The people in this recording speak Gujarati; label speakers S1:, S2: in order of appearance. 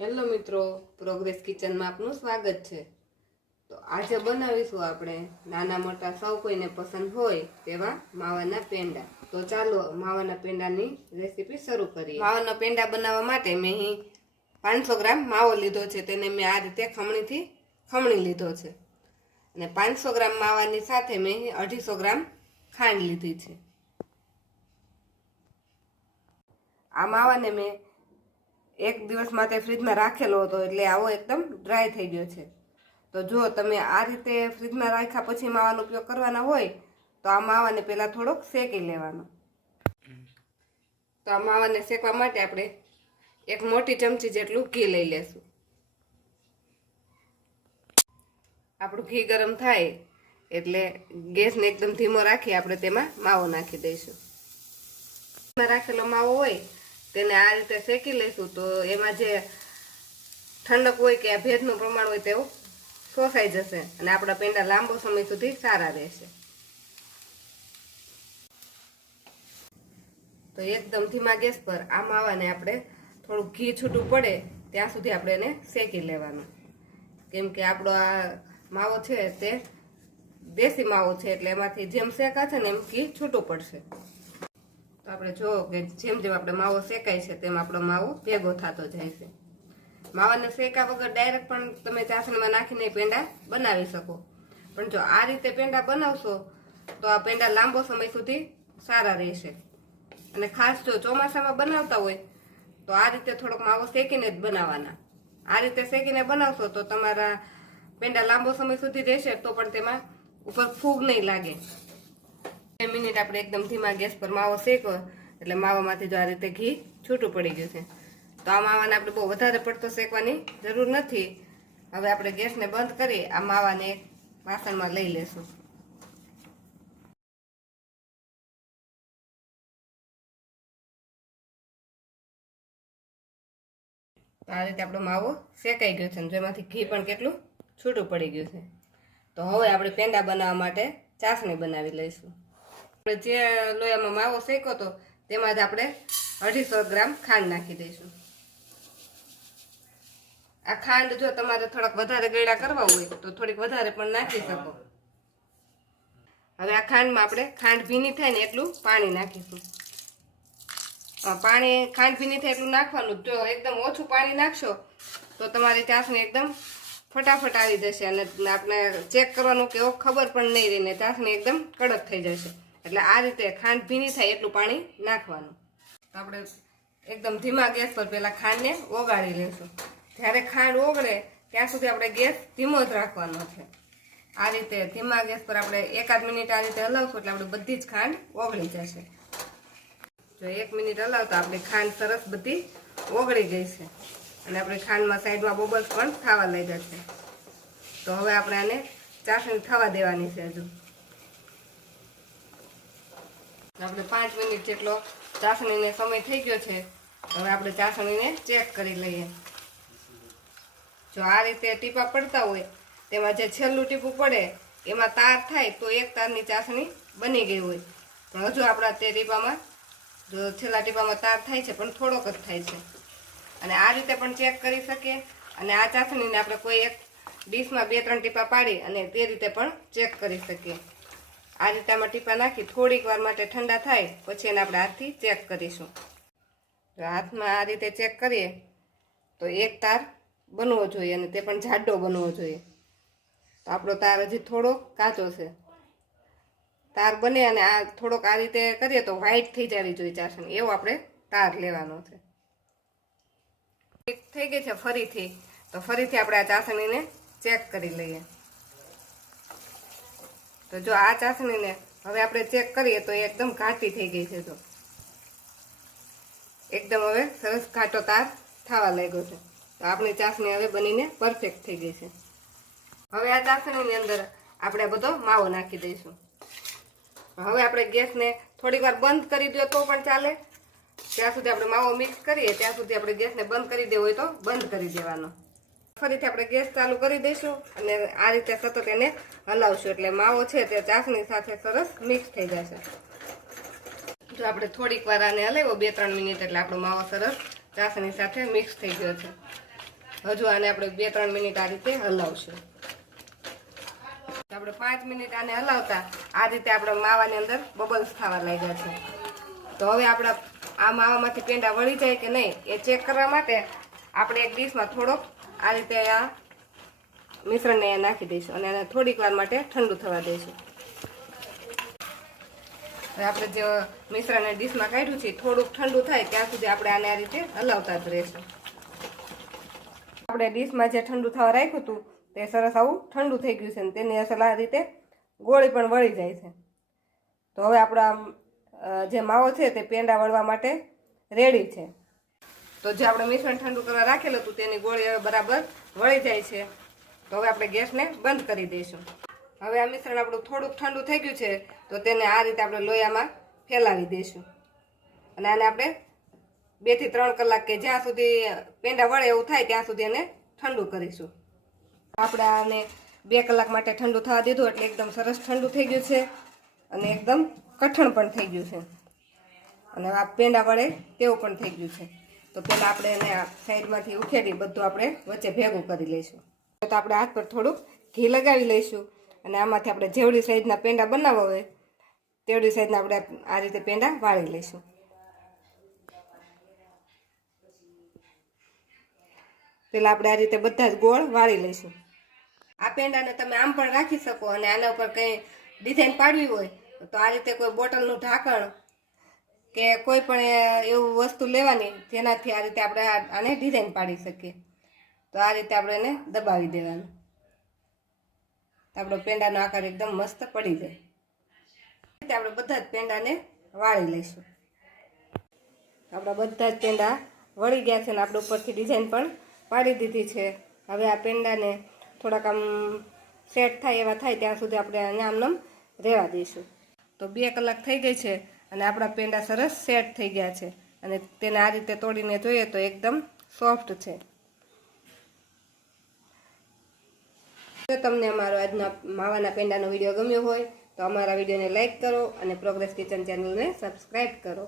S1: હેલો મિત્રો પ્રોગ્રેસ કિચનમાં આપનું સ્વાગત છે. તો આજે બનાવીશું આપણે નાના મોટા સૌ કોઈને પસંદ હોય તેવા માવાના પેંડા. તો ચાલો માવાના પેંડાની રેસીપી શરૂ કરીએ. માવાના પેંડા બનાવવા માટે મેં અહીં પાંચસો ગ્રામ માવો લીધો છે. તેને મેં આ રીતે ખમણીથી ખમણી લીધો છે. અને પાંચસો ગ્રામ માવાની સાથે મેં અઢીસો ગ્રામ ખાંડ લીધી છે. આ માવાને મેં એક દિવસ માટે ફ્રીજમાં રાખેલો હતો એટલે આવો એકદમ ડ્રાય થઈ ગયો છે. તો જો તમે આ રીતે ફ્રીજમાં રાખ્યા પછી માવાનો ઉપયોગ કરવાના હોય, તો આ માવાને પહેલાં થોડોક શેકી લેવાનો. તો આ માવાને શેકવા માટે આપણે એક મોટી ચમચી જેટલું ઘી લઈ લેશું. આપણું ઘી ગરમ થાય એટલે ગેસને એકદમ ધીમો રાખી આપણે તેમાં માવો નાખી દઈશું. રાખેલો માવો હોય તેને આ રીતે શેકી લઈશું તો એમાં જે ઠંડક હોય કે આ ભેજનું પ્રમાણ હોય તેવું શોષાઈ જશે અને આપણા પેંડા લાંબો સમય સુધી સારા રહેશે. તો એકદમ ધીમા ગેસ પર આ માવાને આપણે થોડું ઘી છૂટું પડે ત્યાં સુધી આપણે એને શેકી લેવાનું. કેમ કે આપણો આ માવો છે તે દેશી માવો છે એટલે એમાંથી જેમ શેકા છે ને એમ ઘી છૂટું પડશે. તો આપણે જો કે જેમ જેમ આપણે માવો શેકાય છે તેમ આપણો માવો ભેગો થતો જાય છે. માવાને શેકા વગર ડાયરેક્ટ પણ તમે ચાસણીમાં નાખીને પેંડા બનાવી શકો. પણ જો આ રીતે પેંડા બનાવશો, તો આ પેંડા લાંબો સમય સુધી સારા રહેશે. અને ખાસ જો ચોમાસામાં બનાવતા હોય, તો આ રીતે થોડોક માવો શેકીને જ બનાવવાના. આ રીતે શેકીને બનાવશો, તો તમારા પેંડા લાંબો સમય સુધી રહેશે તો પણ તેમાં ઉપર ફૂગ નહીં લાગે. બે મિનિટ આપણે એકદમ ધીમા ગેસ પર માવો શેકો. એટલે માવામાંથી જો આ રીતે ઘી છૂટું પડી ગયું છે. તો આ માવાને આપણે બહુ વધારે પડતો શેકવાની જરૂર નથી. હવે આપણે ગેસને બંધ કરી આ માવાને એક વાસણમાં લઈ લેશું. આ રીતે આપણો માવો શેકાઈ ગયો છે જેમાંથી ઘી પણ કેટલું છૂટું પડી ગયું છે. તો હવે આપણે પેંડા બનાવવા માટે ચાસણી બનાવી લઈશું. આપણે જે લોયામાં માવો શેકો તો તેમાં જ આપણે અઢીસો ગ્રામ ખાંડ નાખી દઈશું. આ ખાંડ જો તમારે થોડાક વધારે ગળા કરવા હોય તો થોડીક વધારે પણ નાખી શકો. હવે આ ખાંડમાં આપણે ખાંડ ભીની થાય ને એટલું પાણી નાખીશું. પાણી ખાંડ ભીની થાય એટલું નાખવાનું જો. એકદમ ઓછું પાણી નાખશો તો તમારી ચાસણી એકદમ ફટાફટ આવી જશે અને આપણે ચેક કરવાનું કે ખબર પણ નહીં રહીને ચાસણી એકદમ કડક થઈ જશે. એટલે આ રીતે ખાંડ ભીની થાય એટલું પાણી નાખવાનું. આપણે એકદમ ધીમા ગેસ પર પહેલાં ખાંડને ઓગાળી લઈશું. જ્યારે ખાંડ ઓગળે, ત્યાં સુધી આપણે ગેસ ધીમો જ રાખવાનો છે. આ રીતે ધીમા ગેસ પર આપણે એકાદ મિનિટ આ રીતે હલાવશું એટલે આપણે બધી જ ખાંડ ઓગળી જશે. જો એક મિનિટ હલાવતા આપણી ખાંડ સરસ બધી ઓગળી ગઈ છે. અને આપણે ખાંડમાં સાઈડમાં બોબલ્સ પણ થવા લઈ છે. તો હવે આપણે આને ચાસણી થવા દેવાની છે હજુ. આપણે પાંચ મિનિટ જેટલો ચાસણીને સમય થઈ ગયો છે, હવે આપણે ચાસણીને ચેક કરી લઈએ. જો આ રીતે ટીપા પડતા હોય, તેમાં જે છેલ્લું ટીપું પડે, એમાં તાર થાય તો એક તારની ચાસણી બની ગઈ હોય. પણ હજુ આપણા તે ટીપામાં, જો છેલ્લા ટીપામાં તાર થાય છે, પણ થોડોક જ થાય છે. અને આ રીતે પણ ચેક કરી શકીએ. અને આ ચાસણીને આપણે કોઈ એક ડીશમાં બે ત્રણ ટીપા પાડી અને તે રીતે પણ ચેક કરી શકીએ. આ રીતે ટીપા નાખી, થોડીક વાર માટે ઠંડા થાય, પછી એને આપણે હાથથી ચેક કરીશું. જો હાથમાં આ રીતે ચેક કરીએ, તો એક તાર બનવો જોઈએ અને તે પણ જાડો બનવો જોઈએ. તો આપણો તાર હજી થોડો કાચો છે. તાર બને અને આ થોડોક આ રીતે કરીએ તો વ્હાઈટ થઈ જવી જોઈએ ચાસણી એવો આપણે તાર લેવાનો છે. થઈ ગઈ છે ફરીથી. તો ફરીથી આપણે આ ચાસણીને ચેક કરી લઈએ. તો જો આ ચાસણીને હવે આપણે ચેક કરીએ તો એકદમ ઘાટી થઈ ગઈ છે જો એકદમ હવે સરસ ઘાટો તાર થવા લાગ્યો છે. તો આપણી ચાસણી હવે બનીને પરફેક્ટ થઈ ગઈ છે. હવે આ ચાસણીની અંદર આપણે બધો માવો નાખી દઈશું. હવે આપણે ગેસને થોડીક વાર બંધ કરી દો તો પણ ચાલે. ત્યાં સુધી આપણે માવો મિક્સ કરીએ, ત્યાં સુધી આપણે ગેસને બંધ કરી દેવો હોય તો બંધ કરી દેવાનો. ફરીથી આપણે ગેસ ચાલુ કરી દઈશું અને આ રીતે સતત એને હલાવશું. એટલે માવો છે તે ચાસણી સાથે સરસ મિક્સ થઈ જશે. જો આપણે થોડીક વાર આને હલાવ્યો, બે ત્રણ મિનિટ, એટલે આપણો માવો સરસ ચાસણી સાથે મિક્સ થઈ ગયો છે. હજુ આને આપણે બે ત્રણ મિનિટ આ રીતે હલાવશું. આપણે પાંચ મિનિટ આને હલાવતા, આ રીતે આપણે માવાની અંદર બબલ્સ થવા લાગ્યા છે. તો હવે આપણા આ માવામાંથી પેંડા વળી જાય કે નહીં, એ ચેક કરવા માટે આપણે એક ડીશમાં થોડોક આ રીતે આ મિશ્રણને અહીંયા નાખી દઈશું અને એને થોડીક વાર માટે ઠંડુ થવા દઈશું. હવે આપણે જે મિશ્રણને ડીશમાં કાઢ્યું છે થોડુંક ઠંડુ થાય ત્યાં સુધી આપણે આને આ રીતે હલાવતા જ રહીશું. આપણે ડીશમાં જે ઠંડુ થવા રાખ્યું હતું, તે સરસ આવું ઠંડુ થઈ ગયું છે ને તેની અસર આ રીતે ગોળી પણ વળી જાય છે. તો હવે આપણા જે માવો છે તે પેંડા વળવા માટે રેડી છે. તો જે આપણે મિશ્રણ ઠંડુ કરવા રાખેલું હતું તેની ગોળી હવે બરાબર વળી જાય છે. તો હવે આપણે ગેસને બંધ કરી દઈશું. હવે આ મિશ્રણ આપણું થોડુંક ઠંડુ થઈ ગયું છે, તો તેને આ રીતે આપણે લોયામાં ફેલાવી દઈશું. અને આને આપણે બેથી ત્રણ કલાક કે જ્યાં સુધી પેંડા વળે એવું થાય ત્યાં સુધી એને ઠંડુ કરીશું. આપણે આને બે કલાક માટે ઠંડુ થવા દીધું એટલે એકદમ સરસ ઠંડુ થઈ ગયું છે અને એકદમ કઠણ પણ થઈ ગયું છે. અને આ પેંડા વળે તેવું પણ થઈ ગયું છે. તો પહેલાં આપણે એને સાઈડમાંથી ઉખેડી બધું આપણે વચ્ચે ભેગું કરી લઈશું. તો આપણે હાથ પર થોડુંક ઘી લગાવી લઈશું અને આમાંથી આપણે જેવડી સાઈઝના પેંડા બનાવવા હોય તેવડી સાઈઝના આપણે આ રીતે પેંડા વાળી લઈશું. પેલા આપણે આ રીતે બધા જ ગોળ વાળી લઈશું. આ પેંડાને તમે આમ પણ રાખી શકો અને આના ઉપર કંઈ ડિઝાઇન પાડવી હોય તો આ રીતે કોઈ બોટલનું ઢાંકણ કે કોઈ પણ એવું વસ્તુ લેવાની, જેનાથી આ રીતે આપણે આને ડિઝાઇન પાડી શકીએ. તો આ રીતે આપણે એને દબાવી દેવાનું. આપણો પેંડાનો આકાર એકદમ મસ્ત પડી જાય. રીતે આપણે બધા જ પેંડાને વાળી લઈશું. આપણા બધા જ પેંડા વળી ગયા છે અને આપણે ઉપરથી ડિઝાઇન પણ પાડી દીધી છે. હવે આ પેંડાને થોડાક આમ સેટ થાય એવા થાય ત્યાં સુધી આપણે આને આમનામ રહેવા દઈશું. તો બે કલાક થઈ ગઈ છે. અને આપણા પેંડા સરસ સેટ થઈ ગયા છે. અને તેને આ રીતે તોડીને જોઈએ તો એકદમ સોફ્ટ છે. જો તમને અમારો આજના માવાના પેંડાનો વીડિયો ગમ્યો હોય તો અમારા વિડીયોને લાઇક કરો અને પ્રોગ્રેસ કિચન ચેનલને સબસ્ક્રાઈબ કરો.